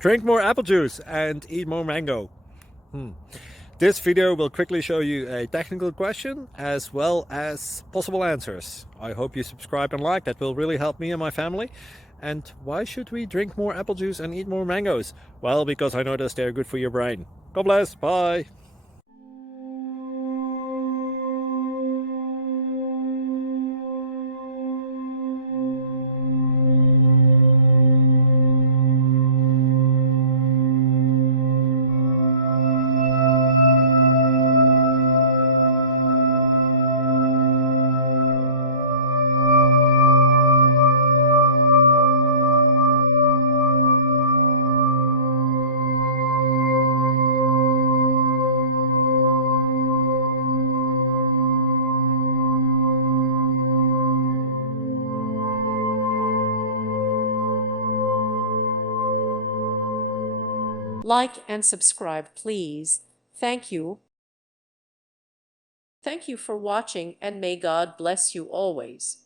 Drink more apple juice and eat more mango. This video will quickly show you a technical question as well as possible answers. I hope you subscribe and like, that will really help me and my family. And why should we drink more apple juice and eat more mangoes? Well, because I noticed they're good for your brain. God bless, bye! Like and subscribe, please. Thank you. Thank you for watching, and may God bless you always.